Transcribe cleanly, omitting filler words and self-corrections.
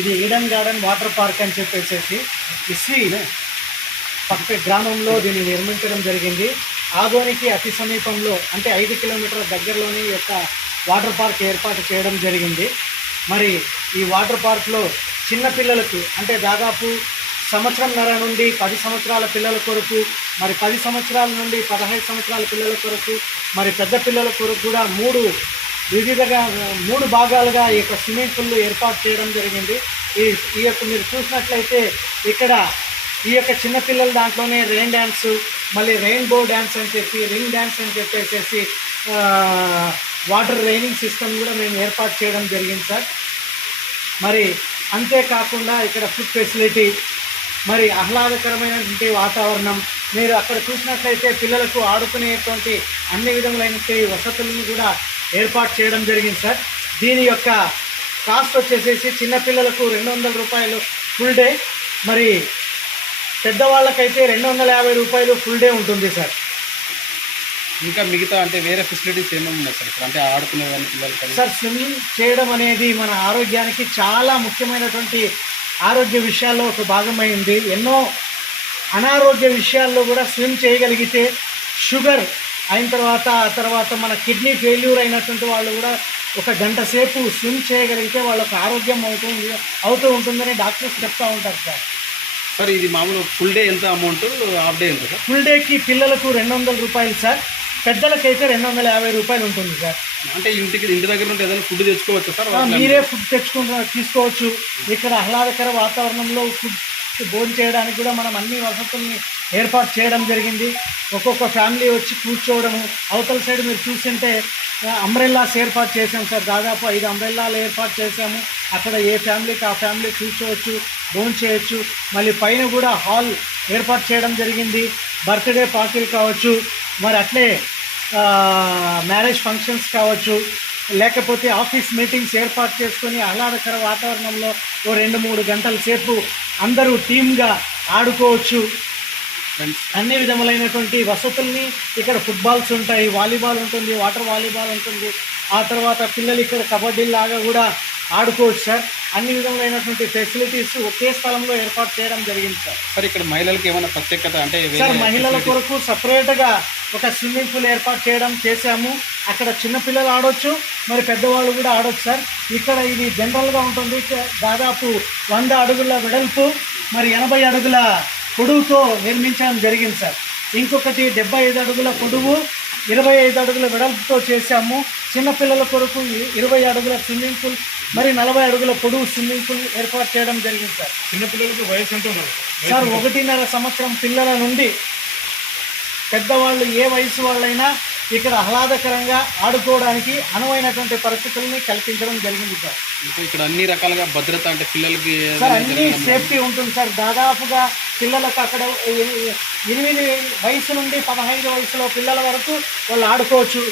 ఇది Eden garden water park అని చెప్పేసి ఇస్వి పక్క గ్రామంలో దీన్ని నిర్మించడం జరిగింది. ఆదోనికి అతి సమీపంలో అంటే 5 కిలోమీటర్ల దగ్గరలోని ఈ యొక్క వాటర్ పార్క్ ఏర్పాటు చేయడం జరిగింది. మరి ఈ వాటర్ పార్క్లో చిన్నపిల్లలకు అంటే దాదాపు సంవత్సరంన్నర నుండి 10 సంవత్సరాల పిల్లల కొరకు, మరి 10 సంవత్సరాల నుండి 15 సంవత్సరాల పిల్లల కొరకు, మరి పెద్ద పిల్లల కొరకు కూడా మూడు భాగాలుగా ఈ యొక్క స్విమ్మింగ్ పూల్ ఏర్పాటు చేయడం జరిగింది. ఈ యొక్క మీరు చూసినట్లయితే ఇక్కడ ఈ యొక్క చిన్నపిల్లల దాంట్లోనే రెయిన్ డ్యాన్స్, మళ్ళీ రెయిన్బో డ్యాన్స్ అని చెప్పి, రింగ్ డ్యాన్స్ అని చెప్పేసి వాటర్ రైనింగ్ సిస్టమ్ కూడా మేము ఏర్పాటు చేయడం జరిగింది సార్. మరి అంతేకాకుండా ఇక్కడ ఫుడ్ ఫెసిలిటీ, మరి ఆహ్లాదకరమైనటువంటి వాతావరణం, మీరు అక్కడ చూసినట్లయితే పిల్లలకు ఆడుకునేటువంటి అన్ని విధములైనటువంటి వసతులను కూడా ఏర్పాటు చేయడం జరిగింది సార్. దీని యొక్క కాస్ట్ వచ్చేసేసి చిన్నపిల్లలకు 200 రూపాయలు ఫుల్ డే, మరి పెద్దవాళ్ళకైతే 250 రూపాయలు ఫుల్ డే ఉంటుంది సార్. ఇంకా మిగతా అంటే వేరే ఫెసిలిటీస్ ఏమేమి ఉన్నాయి సార్ ఇక్కడ, అంటే ఆడుకునేదాన్ని పిల్లలకి? సార్, స్విమ్మింగ్ చేయడం అనేది మన ఆరోగ్యానికి చాలా ముఖ్యమైనటువంటి ఆరోగ్య విషయాల్లో ఒక భాగమైంది. ఎన్నో అనారోగ్య విషయాల్లో కూడా స్విమ్ చేయగలిగితే షుగర్ అయిన తర్వాత మన కిడ్నీ ఫెయిల్యూర్ అయినటువంటి వాళ్ళు కూడా 1 గంట సేపు స్విమ్ చేయగలిగితే వాళ్ళకు ఆరోగ్యం అవుతూ ఉంటుందని డాక్టర్స్ చెప్తూ ఉంటారు సార్. సార్ ఇది మామూలు ఫుల్ డే ఎంత అమౌంట్, హాఫ్ డే ఎంత సార్? ఫుల్ డేకి పిల్లలకు 200 రూపాయలు సార్, పెద్దలకైతే 250 రూపాయలు ఉంటుంది సార్. అంటే ఇంటి దగ్గర నుండి ఏదైనా ఫుడ్ తెచ్చుకోవచ్చు సార్? మీరే ఫుడ్ తీసుకోవచ్చు. ఇక్కడ ఆహ్లాదకర వాతావరణంలో ఫుడ్ భోజనం చేయడానికి కూడా మనం అన్ని వసతుల్ని ఏర్పాటు చేయడం జరిగింది. ఒక్కొక్క ఫ్యామిలీ వచ్చి కూర్చోవడము, అవతల సైడ్ మీరు చూస్తుంటే అంబ్రెల్లాస్ ఏర్పాటు చేసాం సార్. దాదాపు 5 అంబ్రెల్లాలు ఏర్పాటు చేసాము. అక్కడ ఏ ఫ్యామిలీకి ఆ ఫ్యామిలీ కూర్చోవచ్చు, భోజనం చేయొచ్చు. మళ్ళీ పైన కూడా హాల్ ఏర్పాటు చేయడం జరిగింది. బర్త్డే పార్టీలు కావచ్చు, మరి అట్లే మ్యారేజ్ ఫంక్షన్స్ కావచ్చు, లేకపోతే ఆఫీస్ మీటింగ్స్ ఏర్పాటు చేసుకొని ఆహ్లాదకర వాతావరణంలో 2-3 గంటల సేపు అందరూ టీమ్గా ఆడుకోవచ్చు. అన్ని విధములైనటువంటి వసతుల్ని ఇక్కడ ఫుట్బాల్స్ ఉంటాయి, వాలీబాల్ ఉంటుంది, వాటర్ వాలీబాల్ ఉంటుంది. ఆ తర్వాత పిల్లలు ఇక్కడ కబడ్డీ లాగా కూడా ఆడుకోవచ్చు సార్. అన్ని విధములైనటువంటి ఫెసిలిటీస్ ఒకే స్థలంలో ఏర్పాటు చేయడం జరిగింది సార్. సార్ ఇక్కడ మహిళలకు ఏమైనా ప్రత్యేకత అంటే? సార్, మహిళల కొరకు సపరేట్గా ఒక స్విమ్మింగ్ పూల్ ఏర్పాటు చేసాము. అక్కడ చిన్నపిల్లలు ఆడవచ్చు, మరి పెద్దవాళ్ళు కూడా ఆడవచ్చు సార్. ఇక్కడ ఇది జనరల్గా ఉంటుంది. దాదాపు 100 అడుగుల వెడల్పు, మరి 80 అడుగుల పొడవుతో నిర్మించడం జరిగింది సార్. ఇంకొకటి 75 అడుగుల పొడవు, 25 అడుగుల వెడల్పుతో చేశాము. చిన్నపిల్లల కొరకు 20 అడుగుల స్విమ్మింగ్ పూల్, మరి 40 అడుగుల పొడవు స్విమ్మింగ్ పూల్ ఏర్పాటు చేయడం జరిగింది సార్. చిన్నపిల్లలకు వయసు ఎంత ఉన్నారు సార్? 1.5 సంవత్సరం పిల్లల నుండి పెద్దవాళ్ళు ఏ వయసు వాళ్ళైనా ఇక్కడ ఆహ్లాదకరంగా ఆడుకోవడానికి అనువైనటువంటి పరిస్థితుల్ని కల్పించడం జరిగింది సార్. ఇక్కడ అన్ని రకాలుగా భద్రత అంటే పిల్లలకి సార్ అన్ని సేఫ్టీ ఉంటుంది సార్. దాదాపుగా పిల్లలకు అక్కడ 8 వయసు నుండి 15 వయసులో పిల్లల వరకు వాళ్ళు ఆడుకోవచ్చు.